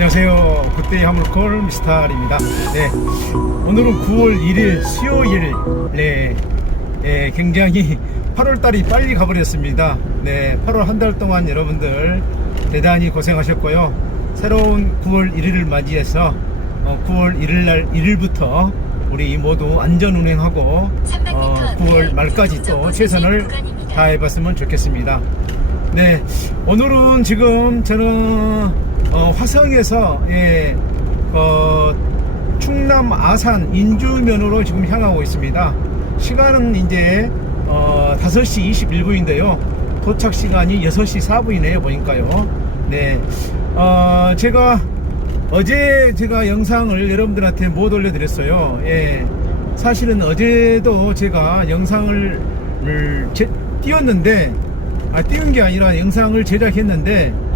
안녕하세요. 굿데이 화물콜 미스터입니다. 네, 오늘은 9월 1일 수요일. 네, 굉장히 8월달이 빨리 가버렸습니다. 네, 8월 한 달 동안 여러분들 대단히 고생하셨고요. 새로운 9월 1일을 맞이해서 9월 1일날 1일부터 우리 모두 안전운행하고 9월 말까지 또 최선을 다해봤으면 좋겠습니다. 네, 오늘은 지금 저는 화성에서 충남 아산 인주면으로 지금 향하고 있습니다. 시간은 이제 5시 21분인데요 도착 시간이 6시 4분이네요 보니까요. 네, 제가 어제 영상을 여러분들한테 못 올려드렸어요. 사실은 어제도 제가 영상을 띄웠는데, 띄운 게 아니라 영상을 제작했는데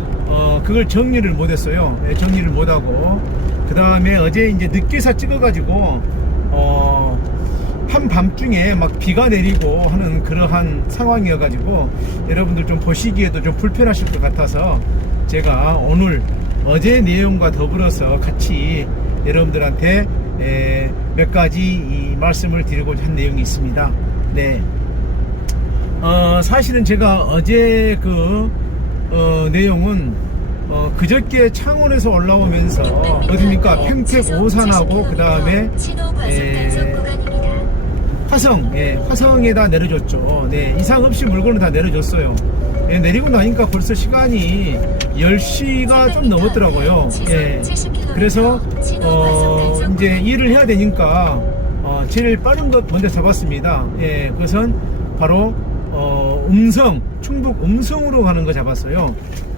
그걸 정리를 못했어요. 정리를 못하고 그 다음에 어제 이제 늦게서 찍어가지고 한밤중에 막 비가 내리고 하는 그러한 상황이어가지고 여러분들 좀 보시기에도 좀 불편하실 것 같아서 제가 오늘 어제 내용과 더불어서 같이 여러분들한테 몇 가지 이 말씀을 드리고자 한 내용이 있습니다. 네, 사실은 제가 어제 내용은 그저께 창원에서 올라오면서 어딥니까 평택 오산하고 그 다음에 화성에다 내려줬죠. 네, 이상 없이 물건을 다 내려줬어요. 내리고 나니까 벌써 시간이 10시가 좀 넘었더라고요. 그래서 이제 일을 해야 되니까 제일 빠른 것 먼저 잡았습니다. 그것은 바로 충북 음성으로 가는 거 잡았어요.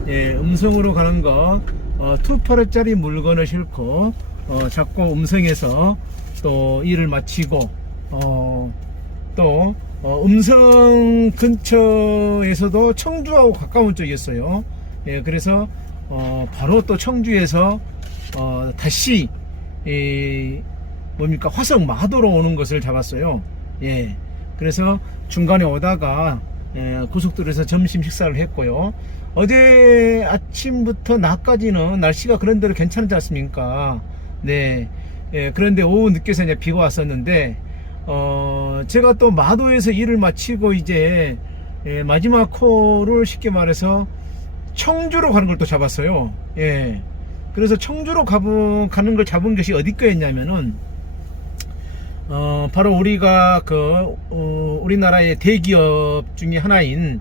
음성으로 가는 거 2,800짜리 물건을 싣고 잡고 음성에서 또 일을 마치고 또 음성 근처에서도 청주하고 가까운 쪽이었어요. 그래서 바로 또 청주에서 다시 화성 마도로 오는 것을 잡았어요. 그래서 중간에 오다가 고속도로에서 점심 식사를 했고요. 어제 아침부터 낮까지는 날씨가 그런대로 괜찮지 않습니까? 네. 그런데 오후 늦게서 이제 비가 왔었는데 제가 또 마도에서 일을 마치고 이제 마지막 코를 쉽게 말해서 청주로 가는 걸 또 잡았어요. 그래서 청주로 가는 걸 잡은 것이 어디 거였냐면은 바로 우리가 우리나라의 대기업 중에 하나인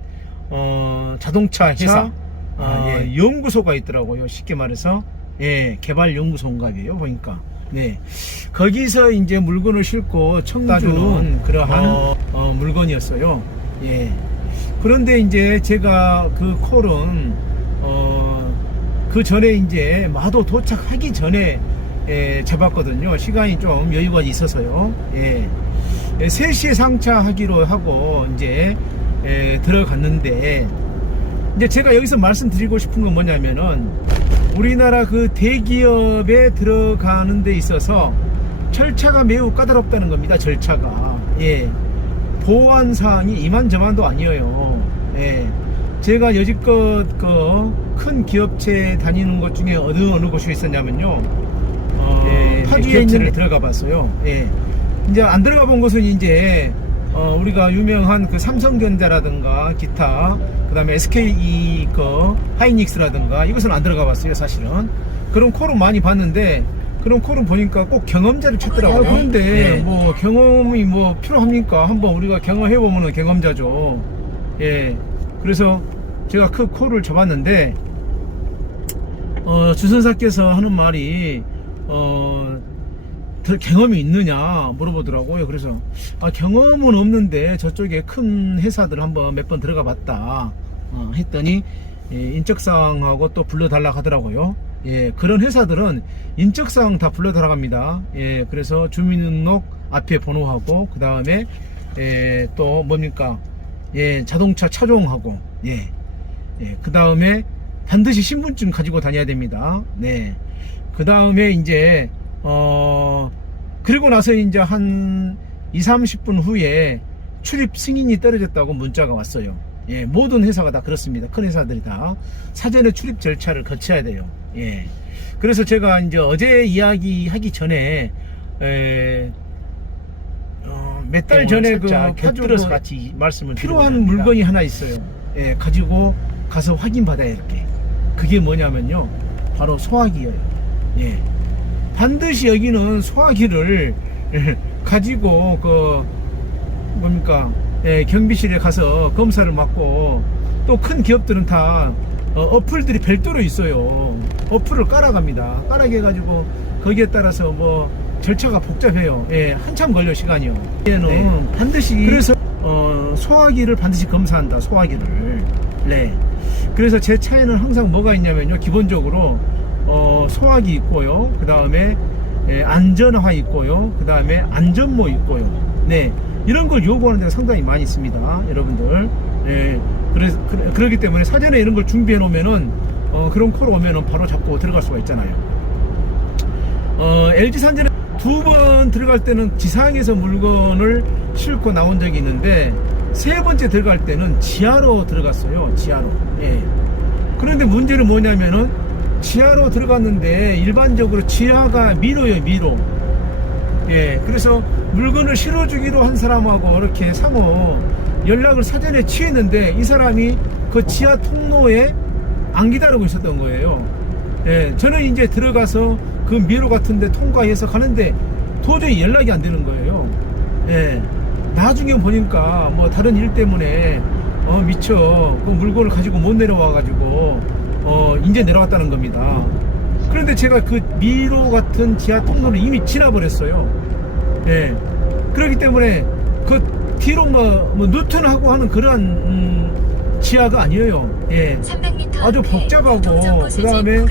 자동차 회사 연구소가 있더라고요. 쉽게 말해서 개발 연구소인가 봐요 보니까. 네, 거기서 이제 물건을 싣고 청주는 그러한 물건이었어요. 그런데 이제 제가 그 콜은 그 전에 이제 마도 도착하기 전에 잡았거든요. 시간이 좀 여유가 있어서요. 3시에 상차하기로 하고 이제 들어갔는데, 이제 제가 여기서 말씀드리고 싶은 건 뭐냐면은 우리나라 그 대기업에 들어가는 데 있어서 절차가 매우 까다롭다는 겁니다. 절차가. 보안사항이 이만저만도 아니에요. 제가 여지껏 큰 기업체 다니는 것 중에 어느 곳이 있었냐면요, 파주에 있는 데 들어가 봤어요. 이제 안 들어가 본 곳은 이제 우리가 유명한 그 삼성전자라든가 기타, 그 다음에 SK 하이닉스라든가 이것은 안 들어가 봤어요. 사실은 그런 콜은 많이 봤는데, 그런 콜은 보니까 꼭 경험자를 찾더라고요. 그런데 뭐 경험이 뭐 필요합니까? 한번 우리가 경험해 보면은 경험자죠. 그래서 제가 그 콜을 잡았는데 주선사께서 하는 말이 경험이 있느냐 물어보더라고요. 그래서 경험은 없는데 저쪽에 큰 회사들 한번 몇 번 들어가 봤다 했더니 인적사항하고 또 불러달라 하더라고요. 그런 회사들은 인적사항 다 불러달라 합니다. 그래서 주민등록 앞에 번호하고 그 다음에 또 뭡니까, 자동차 차종하고 그 다음에 반드시 신분증 가지고 다녀야 됩니다. 그 다음에 이제 그리고 나서 이제 한 20-30분 후에 출입 승인이 떨어졌다고 문자가 왔어요. 모든 회사가 다 그렇습니다. 큰 회사들이 다 사전에 출입 절차를 거쳐야 돼요. 그래서 제가 이제 어제 이야기하기 전에 몇 달 전에 그 곁들여서 같이 말씀을 필요한 물건이 하나 있어요. 예, 가지고 가서 확인받아야 할 게. 그게 뭐냐면요, 바로 소화기예요. 예, 반드시 여기는 소화기를 가지고 그 뭡니까, 예, 경비실에 가서 검사를 받고, 또 큰 기업들은 다 어플들이 별도로 있어요. 어플을 깔아갑니다. 깔아게 해가지고 거기에 따라서 뭐 절차가 복잡해요. 예, 한참 걸려, 시간이요. 얘는 네. 반드시, 그래서 소화기를 반드시 검사한다, 소화기를. 네. 그래서 제 차에는 항상 뭐가 있냐면요, 기본적으로 소화기 있고요, 그 다음에 안전화 있고요, 그 다음에 안전모 있고요. 네, 이런 걸 요구하는 데가 상당히 많이 있습니다, 여러분들. 네, 그래서 그렇기 때문에 사전에 이런 걸 준비해 놓으면은 그런 콜 오면은 바로 잡고 들어갈 수가 있잖아요. LG 산전에 2번 들어갈 때는 지상에서 물건을 싣고 나온 적이 있는데, 3번째 들어갈 때는 지하로 들어갔어요. 지하로. 예. 그런데 문제는 뭐냐면은, 지하로 들어갔는데 일반적으로 지하가 미로예요, 미로. 예. 그래서 물건을 실어주기로 한 사람하고 이렇게 상호 연락을 사전에 취했는데, 이 사람이 그 지하 통로에 안 기다리고 있었던 거예요. 예. 저는 이제 들어가서 그 미로 같은데 통과해서 가는데 도저히 연락이 안 되는 거예요. 예. 나중에 보니까 뭐 다른 일 때문에 미처 그 물건을 가지고 못 내려와 가지고 이제 내려왔다는 겁니다. 그런데 제가 그 미로 같은 지하 통로를 이미 지나버렸어요. 예. 그렇기 때문에 그 뒤로 뭐 누턴하고 하는 그러한 지하가 아니에요. 예. 아주 복잡하고, 그 다음에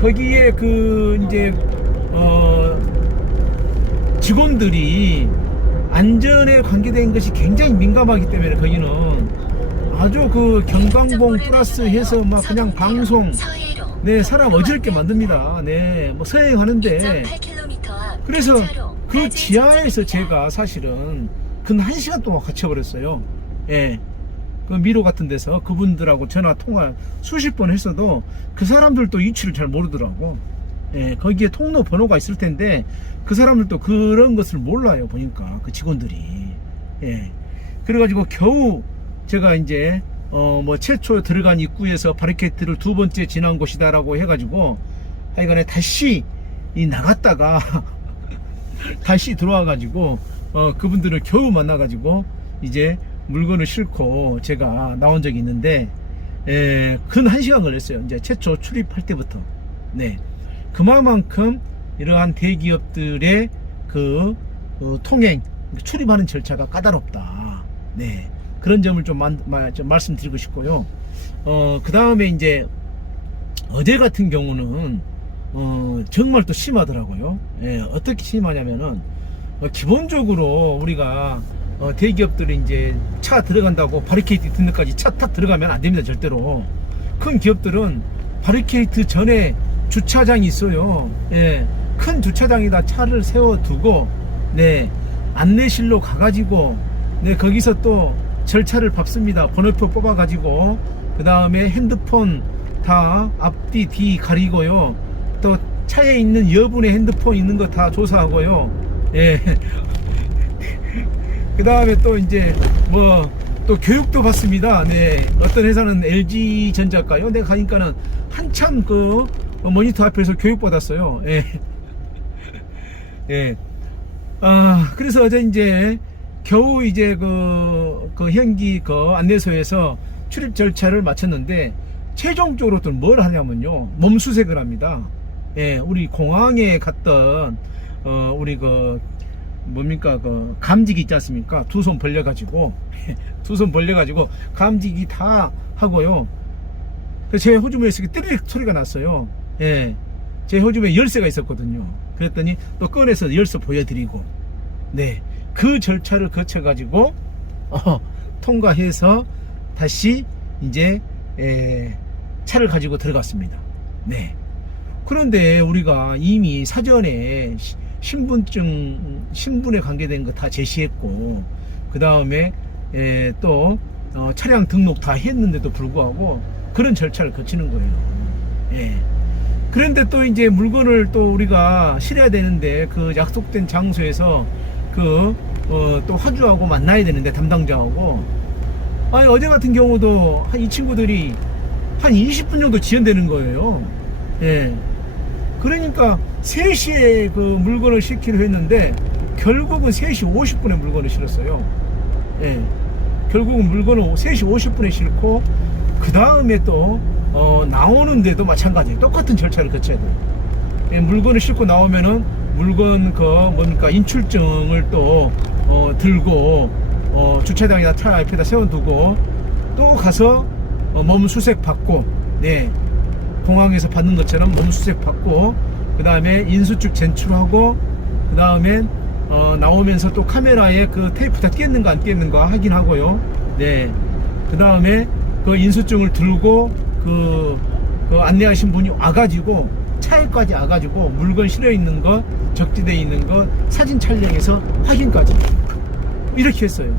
거기에 그 이제 직원들이 안전에 관계된 것이 굉장히 민감하기 때문에, 거기는 아주 그 경광봉 플러스 해서 막 그냥 방송, 네, 사람 어지럽게 만듭니다. 네, 뭐 서행하는데. 그래서 그 지하에서 제가 사실은 근 1시간 동안 갇혀버렸어요. 예. 그 미로 같은 데서 그분들하고 전화 통화 수십 번 했어도 그 사람들도 위치를 잘 모르더라고. 예, 거기에 통로 번호가 있을 텐데 그 사람들도 그런 것을 몰라요, 보니까 그 직원들이. 예, 그래가지고 겨우 제가 이제 뭐 최초 들어간 입구에서 바리케이트를 2번째 지난 곳이다라고 해가지고 하여간에 다시 나갔다가 다시 들어와가지고 그분들을 겨우 만나가지고 이제 물건을 싣고 제가 나온 적이 있는데, 근 1시간 걸렸어요. 이제 최초 출입할 때부터. 네. 그만큼 이러한 대기업들의 그 통행, 출입하는 절차가 까다롭다. 네. 그런 점을 좀 말씀드리고 싶고요. 그 다음에 이제 어제 같은 경우는 정말 또 심하더라고요. 예, 어떻게 심하냐면은 기본적으로 우리가 대기업들이 이제 차 들어간다고 바리케이트 있는 데까지 차 탁 들어가면 안 됩니다, 절대로. 큰 기업들은 바리케이트 전에 주차장이 있어요. 예, 큰 주차장에다 차를 세워두고, 네, 안내실로 가가지고, 네, 거기서 또 절차를 밟습니다. 번호표 뽑아가지고, 그 다음에 핸드폰 다 앞뒤 뒤 가리고요. 또 차에 있는 여분의 핸드폰 있는 거 다 조사하고요. 예. 그 다음에 또 이제 뭐 또 교육도 받습니다. 네, 어떤 회사는 LG전자일까요? 내가 가니까는 한참 그 모니터 앞에서 교육받았어요. 예. 예. 그래서 어제 이제 겨우 이제 그 현기 그 안내소에서 출입 절차를 마쳤는데, 최종적으로 또 뭘 하냐면요, 몸수색을 합니다. 예, 우리 공항에 갔던 우리 그 뭡니까, 그 감지기 있지 않습니까? 2손 벌려가지고 2손 벌려가지고 감지기 다 하고요. 제 호주머니에서 띠리릭 소리가 났어요. 예, 제 호주머니에 열쇠가 있었거든요. 그랬더니 또 꺼내서 열쇠 보여드리고, 네, 그 절차를 거쳐가지고 통과해서 다시 이제 차를 가지고 들어갔습니다. 네. 그런데 우리가 이미 사전에 신분에 관계된 거 다 제시했고, 그 다음에 또 차량 등록 다 했는데도 불구하고 그런 절차를 거치는 거예요. 예. 그런데 또 이제 물건을 또 우리가 실어야 되는데 그 약속된 장소에서 또 화주하고 만나야 되는데 담당자하고 아니 어제 같은 경우도 한 이 친구들이 한 20분 정도 지연되는 거예요. 예. 그러니까 3시에 그 물건을 싣기로 했는데 결국은 3시 50분에 물건을 실었어요. 예. 결국은 물건을 3시 50분에 싣고 그 다음에 또 나오는데도 마찬가지 똑같은 절차를 거쳐야 돼요. 예, 물건을 싣고 나오면은 물건 뭔가 인출증을 또 들고 주차장에다 차 옆에다 세워두고 또 가서 몸 수색 받고, 네, 공항에서 받는 것처럼 몸 수색 받고 그 다음에 인수증 제출하고 그 다음에 나오면서 또 카메라에 그 테이프 다 띄었는가 안 띄었는가 확인하고요. 네, 그 다음에 그 인수증을 들고 그 안내하신 분이 와가지고 차에까지 와가지고 물건 실려 있는 거 적재되어 있는 거 사진 촬영해서 확인까지 이렇게 했어요.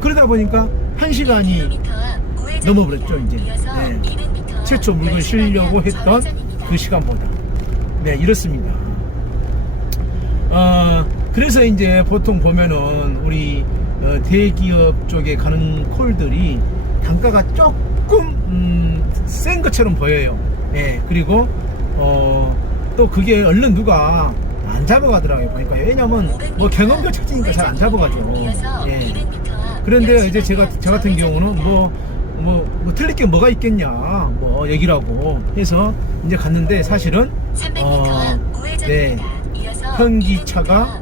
그러다 보니까 1시간이 넘어버렸죠. 이제 네. 최초 물건 실려고 했던 그 시간보다. 네, 이렇습니다. 그래서 이제 보통 보면은 우리 대기업 쪽에 가는 콜들이 단가가 조금 센 것처럼 보여요. 예, 그리고 또 그게 얼른 누가 안 잡아가더라고요. 보니까. 왜냐면 뭐 경험도 찾으니까 잘 안 잡아가죠. 예. 그런데 이제 저 같은 경우는 뭐 틀릴 게 뭐가 있겠냐 뭐 얘기라고 해서 이제 갔는데 사실은 네, 현기차가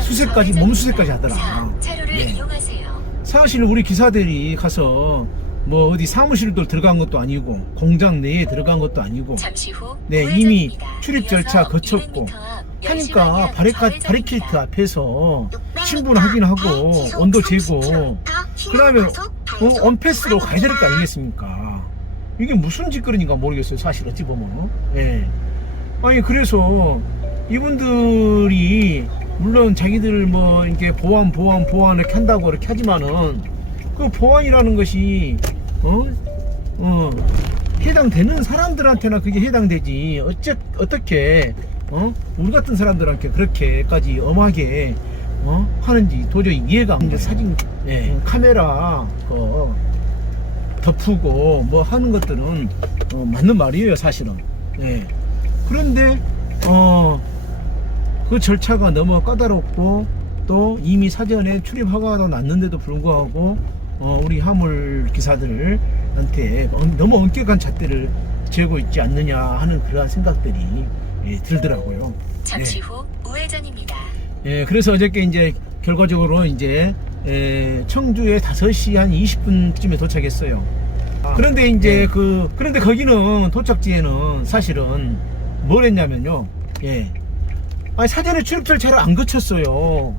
수색까지 몸 수색까지 하더라. 네. 사실 우리 기사들이 가서 뭐 어디 사무실도 들어간 것도 아니고 공장 내에 들어간 것도 아니고 네, 이미 출입 절차 거쳤고 하니까 바리케이트 앞에서 신분 확인하고 온도 재고 그 다음에 언패스로 가야 될 거 아니겠습니까? 이게 무슨 짓거리인가 모르겠어요. 사실 어찌 보면. 예. 아니 그래서 이분들이 물론 자기들 뭐 이렇게 보안 이렇게 한다고 이렇게 하지만은 그 보안이라는 것이 해당되는 사람들한테나 그게 해당되지 어떻게 우리 같은 사람들한테 그렇게까지 엄하게 하는지 도저히 이해가 안 돼. 사진 카메라 덮고 뭐 하는 것들은 맞는 말이에요 사실은. 예. 그런데 그 절차가 너무 까다롭고 또 이미 사전에 출입 허가가 났는데도 불구하고 우리 화물 기사들한테 너무 엄격한 잣대를 재고 있지 않느냐 하는 그러한 생각들이 들더라고요. 잠시 후 우회전입니다. 예, 그래서 어저께 이제 결과적으로 이제 청주에 5시 한 20분쯤에 도착했어요. 그런데 이제 그런데 거기는 도착지에는 사실은 뭘 했냐면요. 예. 아니 사전에 출입 절차를 안 거쳤어요.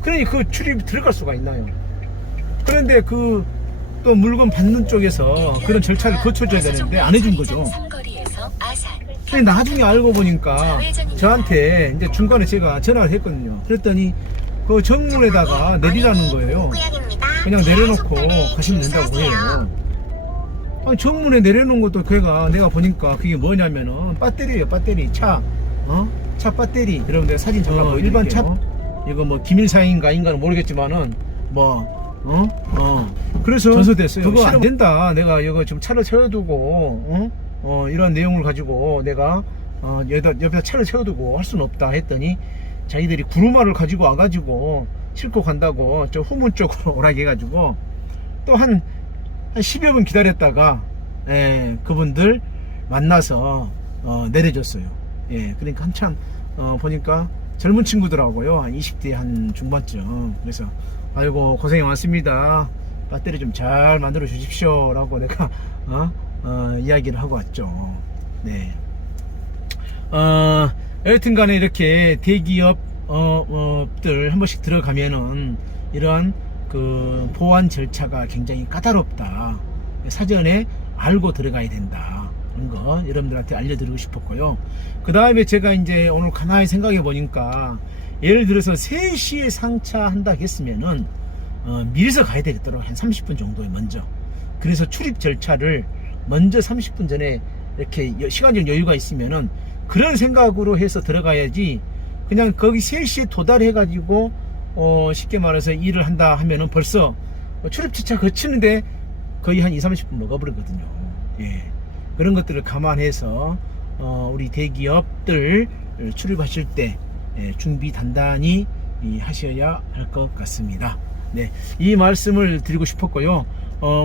그러니 그 출입이 들어갈 수가 있나요? 그런데 또 물건 받는 쪽에서 그런 절차를 거쳐줘야 되는데 안 해준 거죠. 근데 나중에 알고 보니까 저한테 이제 중간에 제가 전화를 했거든요. 그랬더니 그 정문에다가 내리라는 거예요. 그냥 내려놓고 가시면 된다고 해요. 아니 정문에 내려놓은 것도 내가 보니까 그게 뭐냐면은 배터리예요. 배터리 차 배터리. 여러분들 사진 잠깐 보여드릴게요. 일반 차 이거 뭐 기밀사항인가 아닌가는 모르겠지만은 그래서 전소됐어요. 그거 안 된다. 내가 이거 지금 차를 세워두고 이런 내용을 가지고 내가 옆에다 차를 세워두고 할 수는 없다 했더니 자기들이 구루마를 가지고 와가지고 싣고 간다고 저 후문 쪽으로 오라게 해가지고 또 한 10여 분 기다렸다가 그분들 만나서 내려줬어요. 예, 그러니까 한참 보니까 젊은 친구들하고요, 한 20대 한 중반쯤. 그래서 아이고 고생이 많습니다. 배터리 좀 잘 만들어 주십시오 라고 내가 이야기를 하고 왔죠. 네. 여튼 간에 이렇게 대기업 들 한 번씩 들어가면은 이러한 그 보안 절차가 굉장히 까다롭다. 사전에 알고 들어가야 된다. 그런 거 여러분들한테 알려드리고 싶었고요. 그 다음에 제가 이제 오늘 가만히 생각해 보니까 예를 들어서 3시에 상차한다 했으면은 미리서 가야 되겠더라고요. 한 30분 정도에 먼저. 그래서 출입 절차를 먼저 30분 전에 이렇게 시간적 여유가 있으면은 그런 생각으로 해서 들어가야지, 그냥 거기 3시에 도달해 가지고 쉽게 말해서 일을 한다 하면은 벌써 출입주차 거치는데 거의 한 2-30분 먹어버리거든요. 예. 그런 것들을 감안해서 우리 대기업들 출입하실 때 준비 단단히 하셔야 할 것 같습니다. 네, 이 말씀을 드리고 싶었고요.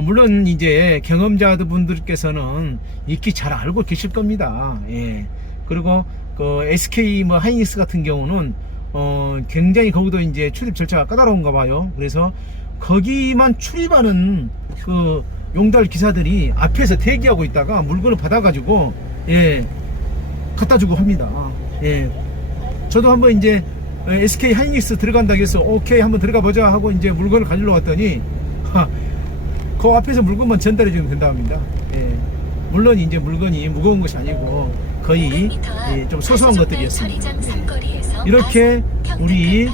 물론 이제 경험자들 분들께서는 익히 잘 알고 계실 겁니다. 예. 그리고 그 SK 뭐 하이닉스 같은 경우는 굉장히 거기도 이제 출입 절차가 까다로운가 봐요. 그래서 거기만 출입하는 그 용달 기사들이 앞에서 대기하고 있다가 물건을 받아가지고 갖다 주고 합니다. 예. 저도 한번 이제 SK 하이닉스 들어간다고 해서 오케이 한번 들어가 보자 하고 이제 물건을 가지러 왔더니 그 앞에서 물건만 전달해 주면 된다 합니다. 예. 물론 이제 물건이 무거운 것이 아니고 거의 좀 소소한 것들이었습니다. 이렇게 우리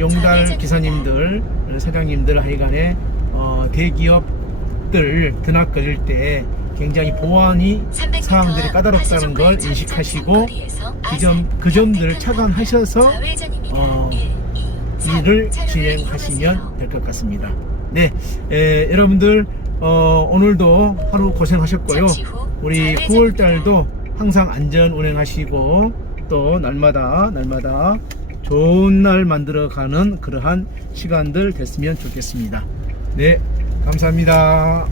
용달 기사님들, 사장님들 하여간에 대기업들 드나거릴 때 굉장히 보안이 사항들이 까다롭다는 걸 인식하시고 그 점들을 차단하셔서 일을 진행하시면 될 것 같습니다. 네, 여러분들 오늘도 하루 고생하셨고요. 우리 9월달도 항상 안전 운행하시고 또 날마다 좋은 날 만들어가는 그러한 시간들 됐으면 좋겠습니다. 네, 감사합니다.